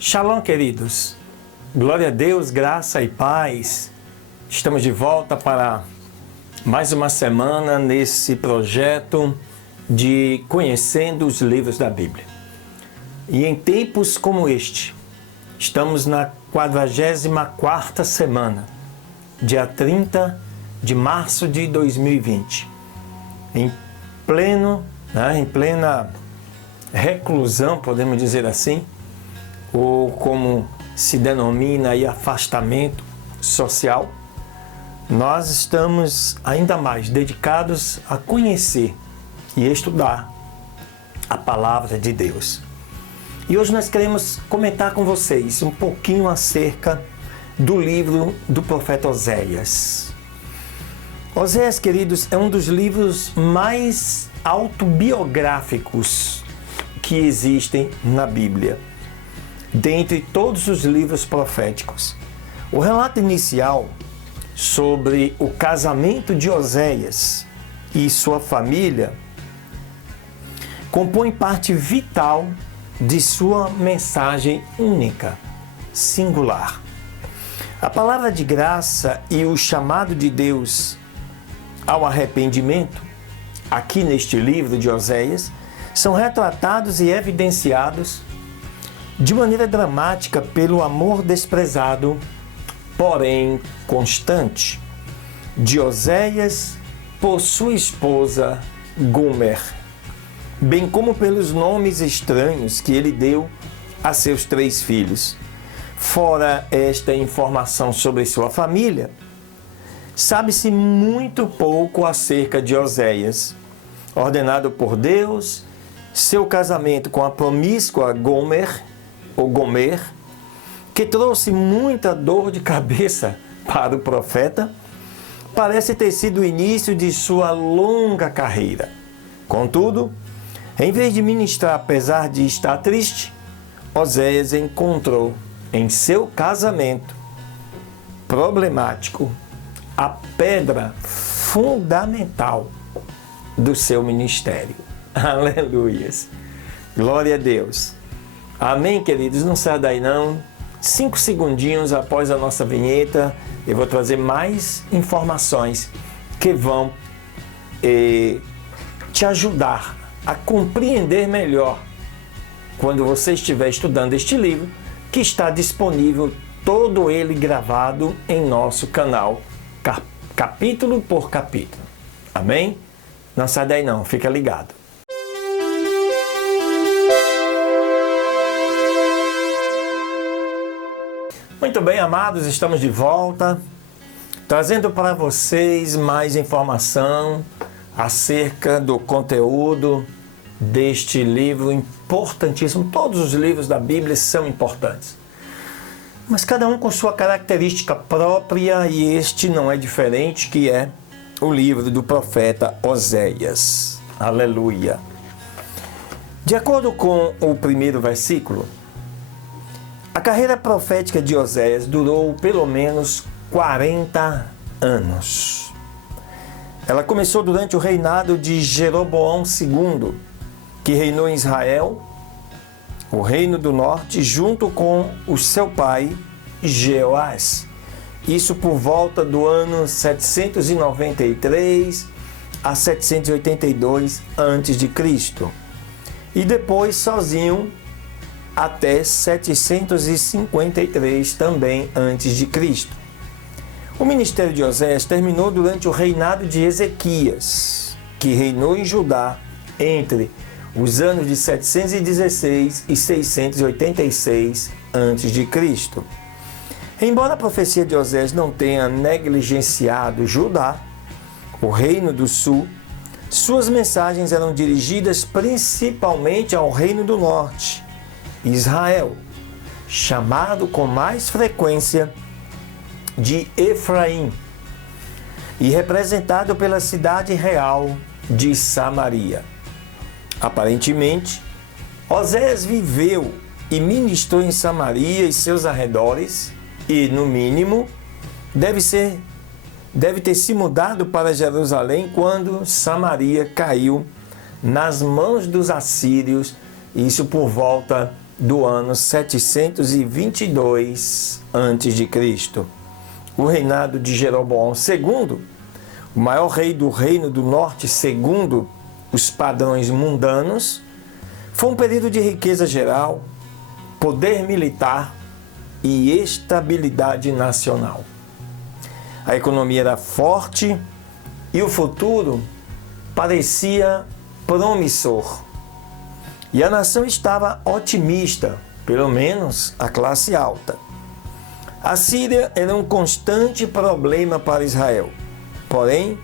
Shalom, queridos. Glória a Deus, graça e paz. Estamos de volta para mais uma semana nesse projeto de Conhecendo os Livros da Bíblia. E em tempos como este, estamos na 44ª semana, dia 30 de março de 2020, em plena reclusão, podemos dizer assim, ou como se denomina aí, afastamento social. Nós estamos ainda mais dedicados a conhecer e estudar a Palavra de Deus. E hoje nós queremos comentar com vocês um pouquinho acerca do livro do profeta Oséias. Oséias, queridos, é um dos livros mais autobiográficos que existem na Bíblia, dentre todos os livros proféticos. O relato inicial sobre o casamento de Oséias e sua família compõe parte vital de sua mensagem única, singular. A palavra de graça e o chamado de Deus ao arrependimento, aqui neste livro de Oséias, são retratados e evidenciados de maneira dramática pelo amor desprezado, porém constante, de Oséias por sua esposa Gomer, bem como pelos nomes estranhos que ele deu a seus 3 filhos. Fora esta informação sobre sua família, sabe-se muito pouco acerca de Oséias, ordenado por Deus, seu casamento com a promíscua Gomer, que trouxe muita dor de cabeça para o profeta, parece ter sido o início de sua longa carreira. Contudo, em vez de ministrar apesar de estar triste, Oséias encontrou em seu casamento problemático a pedra fundamental do seu ministério. Aleluias! Glória a Deus! Amém, queridos? Não sai daí não. 5 segundinhos após a nossa vinheta, eu vou trazer mais informações que vão te ajudar a compreender melhor quando você estiver estudando este livro, que está disponível todo ele gravado em nosso canal, capítulo por capítulo. Amém? Não sai daí não, fica ligado. Muito bem, amados, estamos de volta, trazendo para vocês mais informação acerca do conteúdo deste livro importantíssimo. Todos os livros da Bíblia são importantes, mas cada um com sua característica própria, e este não é diferente, que é o livro do profeta Oséias. Aleluia! De acordo com o primeiro versículo, a carreira profética de Oséias durou pelo menos 40 anos. Ela começou durante o reinado de Jeroboão II, que reinou em Israel, o reino do norte, junto com o seu pai, Jeoás. Isso por volta do ano 793 a 782 a.C. E depois sozinho até 753 também a.C. O ministério de Oséias terminou durante o reinado de Ezequias, que reinou em Judá entre os anos de 716 e 686 a.C. Embora a profecia de Oséias não tenha negligenciado Judá, o reino do sul, suas mensagens eram dirigidas principalmente ao reino do norte, Israel, chamado com mais frequência de Efraim, e representado pela cidade real de Samaria. Aparentemente, Oséias viveu e ministrou em Samaria e seus arredores e, no mínimo, deve ter se mudado para Jerusalém quando Samaria caiu nas mãos dos assírios, isso por volta do ano 722 a.C. O reinado de Jeroboão II, o maior rei do Reino do Norte segundo os padrões mundanos, foi um período de riqueza geral, poder militar e estabilidade nacional. A economia era forte e o futuro parecia promissor. E a nação estava otimista, pelo menos a classe alta. A Síria era um constante problema para Israel. Porém,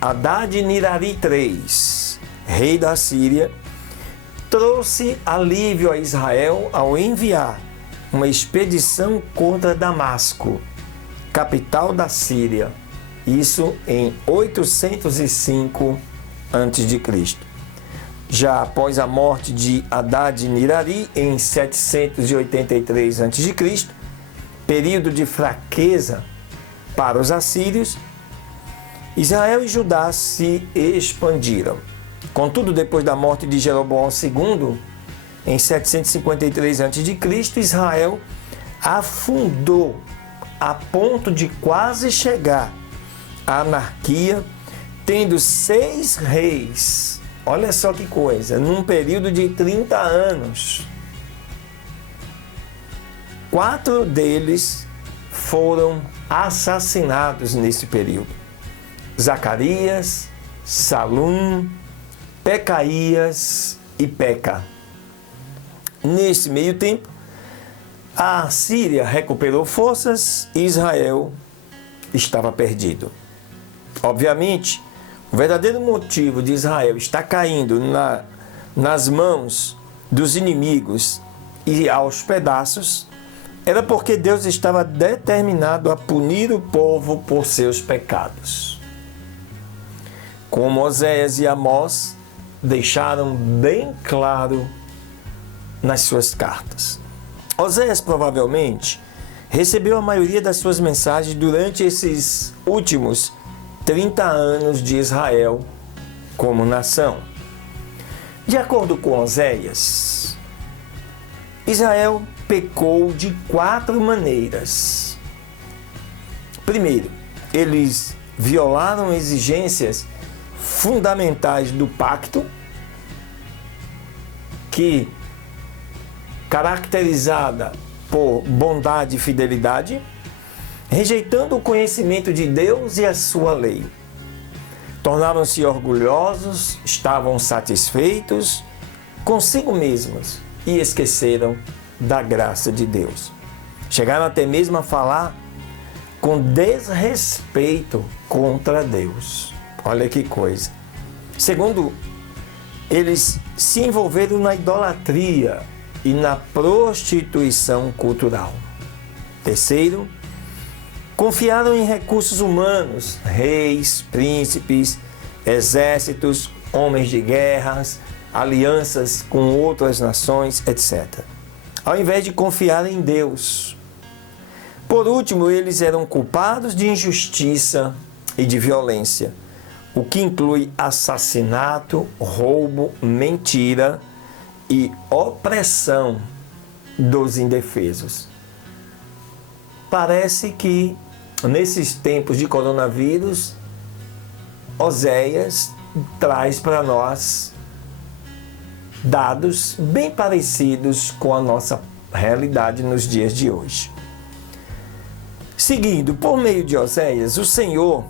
Hadad-Nirari III, rei da Síria, trouxe alívio a Israel ao enviar uma expedição contra Damasco, capital da Síria, isso em 805 a.C. Já após a morte de Hadad-Nirari em 783 a.C., período de fraqueza para os assírios, Israel e Judá se expandiram. Contudo, depois da morte de Jeroboão II, em 753 a.C., Israel afundou a ponto de quase chegar à anarquia, tendo 6 reis. Olha só que coisa, num período de 30 anos. 4 deles foram assassinados nesse período: Zacarias, Salum, Pecaías e Peca. Nesse meio tempo, a Síria recuperou forças e Israel estava perdido. Obviamente, o verdadeiro motivo de Israel estar caindo nas mãos dos inimigos e aos pedaços era porque Deus estava determinado a punir o povo por seus pecados. Como Oséias e Amós deixaram bem claro nas suas cartas. Oséias provavelmente recebeu a maioria das suas mensagens durante esses últimos 30 anos de Israel como nação. De acordo com Oséias, Israel pecou de 4 maneiras. Primeiro, eles violaram exigências fundamentais do pacto, que caracterizada por bondade e fidelidade, rejeitando o conhecimento de Deus e a sua lei. Tornaram-se orgulhosos, estavam satisfeitos consigo mesmos e esqueceram da graça de Deus. Chegaram até mesmo a falar com desrespeito contra Deus. Olha que coisa. Segundo, eles se envolveram na idolatria e na prostituição cultural. Terceiro, confiaram em recursos humanos, reis, príncipes, exércitos, homens de guerras, alianças com outras nações, etc., ao invés de confiar em Deus. Por último, eles eram culpados de injustiça e de violência, o que inclui assassinato, roubo, mentira e opressão dos indefesos. Parece que nesses tempos de coronavírus, Oséias traz para nós dados bem parecidos com a nossa realidade nos dias de hoje. Seguindo, por meio de Oséias, o Senhor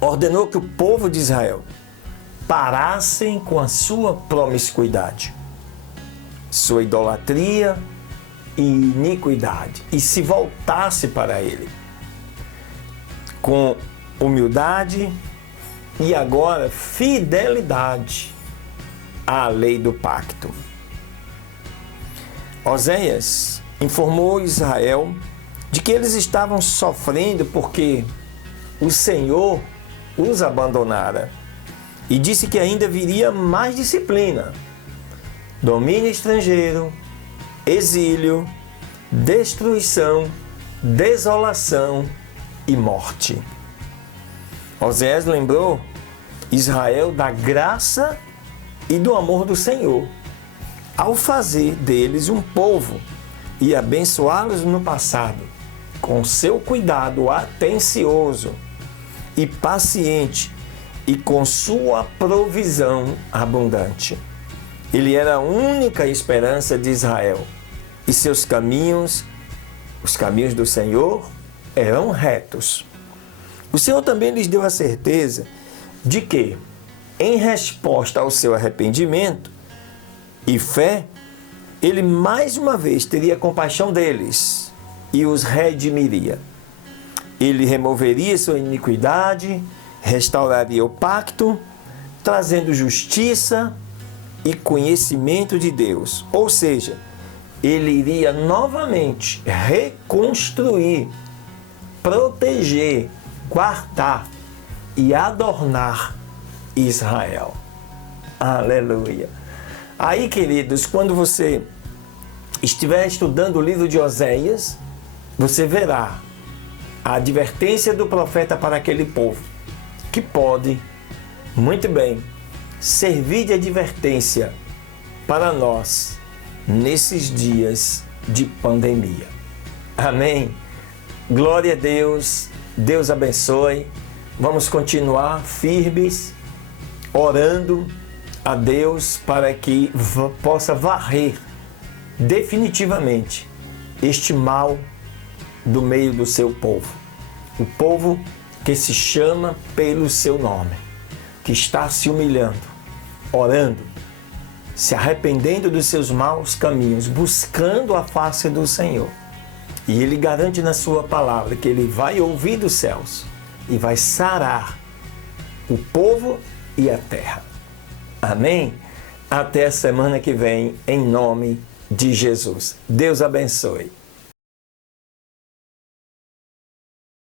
ordenou que o povo de Israel parassem com a sua promiscuidade, sua idolatria e iniquidade, e se voltasse para Ele com humildade e agora fidelidade à lei do pacto. Oséias informou Israel de que eles estavam sofrendo porque o Senhor os abandonara e disse que ainda viria mais disciplina, domínio estrangeiro, exílio, destruição, desolação e morte. Oséias lembrou Israel da graça e do amor do Senhor, ao fazer deles um povo e abençoá-los no passado, com seu cuidado atencioso e paciente e com sua provisão abundante. Ele era a única esperança de Israel e seus caminhos, os caminhos do Senhor, eram retos. O Senhor também lhes deu a certeza de que, em resposta ao seu arrependimento e fé, Ele mais uma vez teria compaixão deles e os redimiria. Ele removeria sua iniquidade, restauraria o pacto, trazendo justiça e conhecimento de Deus. Ou seja, Ele iria novamente reconstruir, proteger, guardar e adornar Israel. Aleluia! Aí, queridos, quando você estiver estudando o livro de Oséias, você verá a advertência do profeta para aquele povo, que pode, muito bem, servir de advertência para nós nesses dias de pandemia. Amém? Glória a Deus, Deus abençoe. Vamos continuar firmes, orando a Deus para que possa varrer definitivamente este mal do meio do seu povo. O povo que se chama pelo seu nome, que está se humilhando, orando, se arrependendo dos seus maus caminhos, buscando a face do Senhor. E Ele garante na sua palavra que Ele vai ouvir dos céus e vai sarar o povo e a terra. Amém? Até a semana que vem, em nome de Jesus. Deus abençoe.